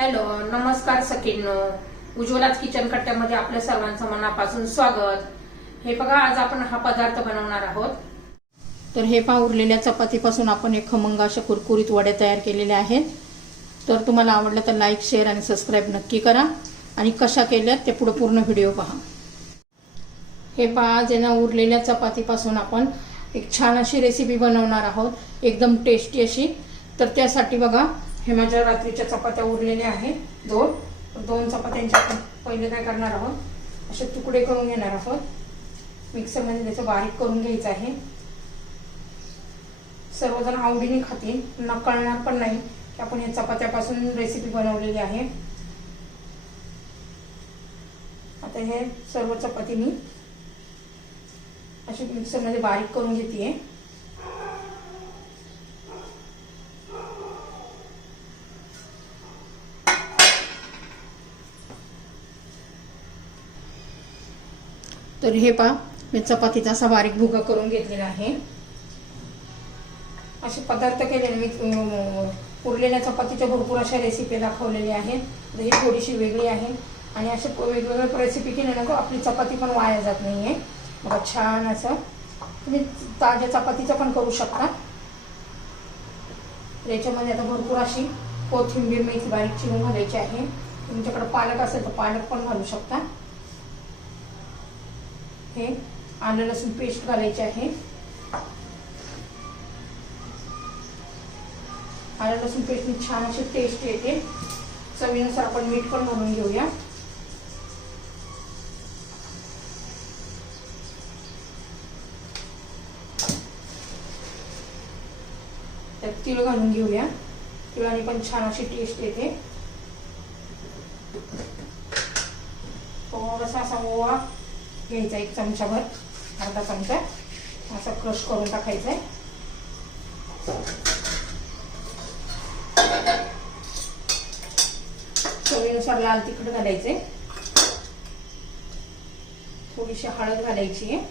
Hello, नमस्कार सखींनो. उज्ज्वलाच kitchen कट्ट्यामध्ये आपल्या सर्वांचं मनापासून स्वागत. हे बघा, आज आपण हा पदार्थ बनवणार आहोत. तर हे पहा, उरलेल्या चपातीपासून आपण एक खमंग अशा कुरकुरीत वड्या तयार केलेल्या आहेत. तर तुम्हाला आवडलं तर लाईक, शेअर आणि सबस्क्राईब नक्की करा आणि कशा केल्यात ते पुढे पूर्ण व्हिडिओ पहा. हे पहा, ज्यांना उरलेल्या चपातीपासून आपण एक छान अशी रेसिपी बनवणार आहोत, एकदम टेस्टी अशी. तर त्यासाठी बघा, हे माझ्या रात्रीच्या चपात्या उरलेल्या आहेत दोन चपात्यांचे आपण पहिले काय करणार आहोत, असे तुकडे करून घेणार आहोत. मिक्सरमध्ये त्याचं बारीक करून घ्यायचं आहे. सर्वजण आवडीने खातील, न कळणार पण नाही की आपण या चपात्यापासून रेसिपी बनवलेली आहे. आता हे सर्व चपाती मी अशी मिक्सरमध्ये बारीक करून घेते. तर हे पहा, मी चपातीचा असा बारीक भुगा करून घेतलेला आहे. असे पदार्थ केलेले मी उरलेल्या चपातीच्या भरपूर अशा रेसिपी दाखवलेल्या आहेत. तर ही थोडीशी वेगळी आहे आणि अशा वेगवेगळ्या रेसिपी केल्या ना आपली चपाती पण वाया जात नाहीये. बघा, छान असं तुम्ही ताज्या चपातीचं पण करू शकता. याच्यामध्ये आता भरपूर अशी कोथिंबीर, मेथी बारीक चिरून घालायची आहे. तुमच्याकडे पालक असेल तर पालक पण घालू शकता. हे आलं लसूण पेस्ट घालायची आहे. आलं लसूण पेस्टने छान अशी टेस्ट येते. चवीनुसार आपण मीठ पण घालून घेऊया. त्यात तीळ घालून घेऊया. तिळाने पण छान अशी टेस्ट येते. थोडासा असा ओवा घ्यायचा, एक चमचाभर, अर्धा चमचा असा क्रश करून टाकायचा आहे. चवीनुसार लाल तिखट घालायचे. थोडीशी हळद घालायची आहे.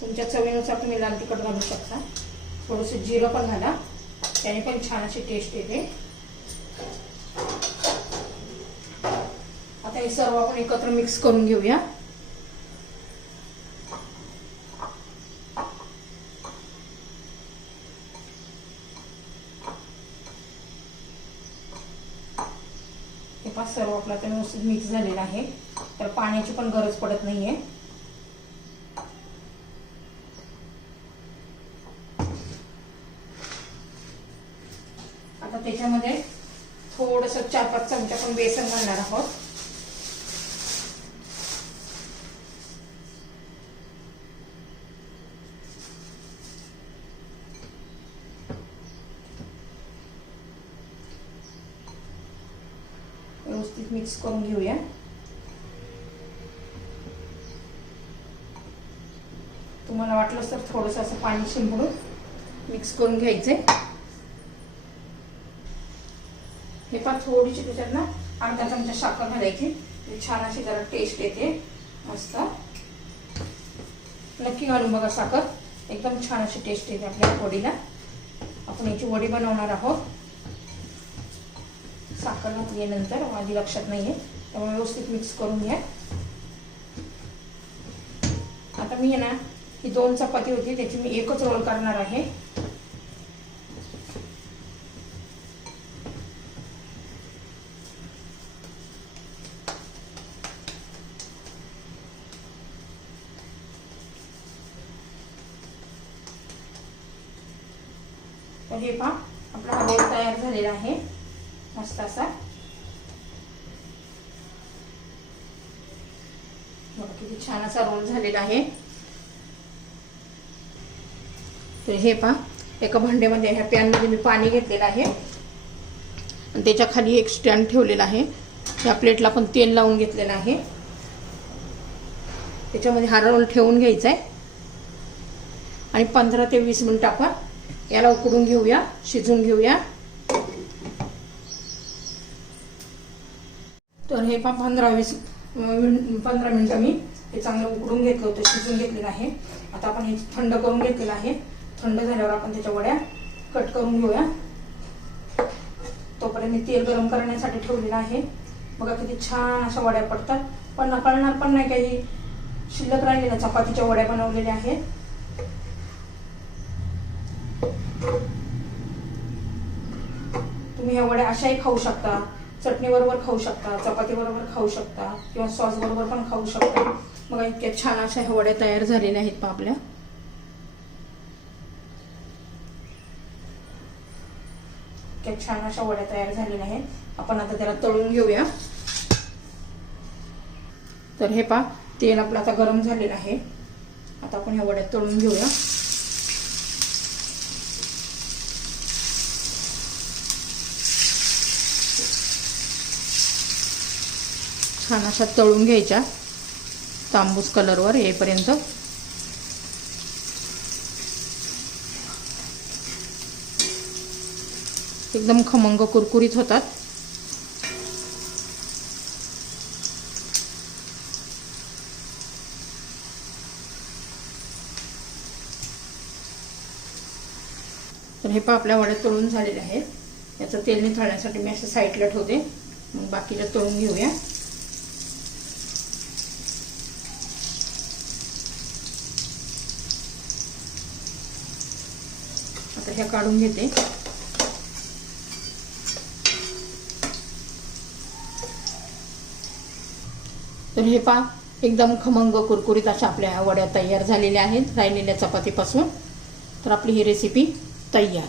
तुमच्या चवीनुसार तुम्ही लाल तिखट घालू शकता. थोडंसं जिरं पण घाला, त्याने पण छान अशी टेस्ट येते. आता हे सर्व आपण एकत्र मिक्स करून घेऊया. हे पाच सर्व आपलं आता व्यवस्थित मिक्स झालेलं आहे. तर पाण्याची पण गरज पडत नाहीये. आता त्याच्यामध्ये थोडंसं 4-5 चमचे आपण बेसन घालणार आहोत. व्यवस्थित मिक्स करून घेऊया. तुम्हाला वाटलं तर थोडंसं असं पाणी शिंपडून मिक्स करून घ्यायचे. हे पण थोडीशी त्याच्यात ना अर्धा चमचा साखर घालायची. छान अशी जरा टेस्ट येते मस्त. नक्की घालून बघा साखर, एकदम छान अशी टेस्ट येते आपल्या वडीला. आपण याची वडी बनवणार आहोत. साखर घातल्यानंतर माझी लक्षात नाहीये, त्यामुळे व्यवस्थित मिक्स करून घ्या. आता मी ना ही 2 चपाती होती, त्याची मी एकच रोल करणार आहे. तर हे पहा, आपला हा रोल तयार झालेला आहे मस्त असा. बघा किती छान असा रोल झालेला आहे. तर हे पहा, एका भांड्यामध्ये ह्या पॅनमध्ये मी पाणी घेतलेलं आहे आणि त्याच्या खाली एक स्टँड ठेवलेला आहे. या प्लेटला पण तेल लावून घेतलेलं आहे. त्याच्यामध्ये हा रोल ठेवून घ्यायचा आहे आणि 15 ते 20 मिनिट आपण याला उकडून घेऊया, शिजून घेऊया. तर हे 15 मिनिटं मी हे चांगलं उकडून घेतलं होतं, शिजून घेतलेलं आहे. आता आपण हे थंड करून घेतलेलं आहे. थंड झाल्यावर आपण त्याच्या वड्या कट करून घेऊया. तोपर्यंत मी तेल गरम करण्यासाठी ठेवलेलं आहे. बघा किती छान अशा वड्या पडतात, पण कळणार पण नाही काही शिल्लक राहिलेल्या चपातीच्या वड्या बनवलेल्या आहेत. तुम्ही ह्या वड्या अशाही खाऊ शकता, चटणी बरोबर खाऊ शकता, चपाती बरोबर खाऊ शकता किंवा सॉस बरोबर पण खाऊ शकता. बघा इतक्या छान अशा ह्या वड्या तयार झालेल्या आहेत पहा आपल्या. इतक्या छान अशा वड्या तयार झालेल्या आहेत. आपण आता त्याला तळून घेऊया. तर हे पहा तेल आपलं आता गरम झालेलं आहे. आता आपण ह्या वड्या तळून घेऊया. छान अशा तळून घ्यायच्या तांबूस कलरवर येईपर्यंत. एकदम खमंग कुरकुरीत होतात. तर हे पहा आपल्या वड्या तळून झालेल्या आहेत. याचं तेल निथळण्यासाठी मी असं साईडला ठेवते, मग बाकीच्या तळून घेऊया. आता ह्या काढून घेते. तर हे पहा एकदम खमंग कुरकुरीत अशा आपल्या वड्या तयार झालेल्या आहेत राहिलेल्या चपातीपासून. तर आपली ही रेसिपी तयार.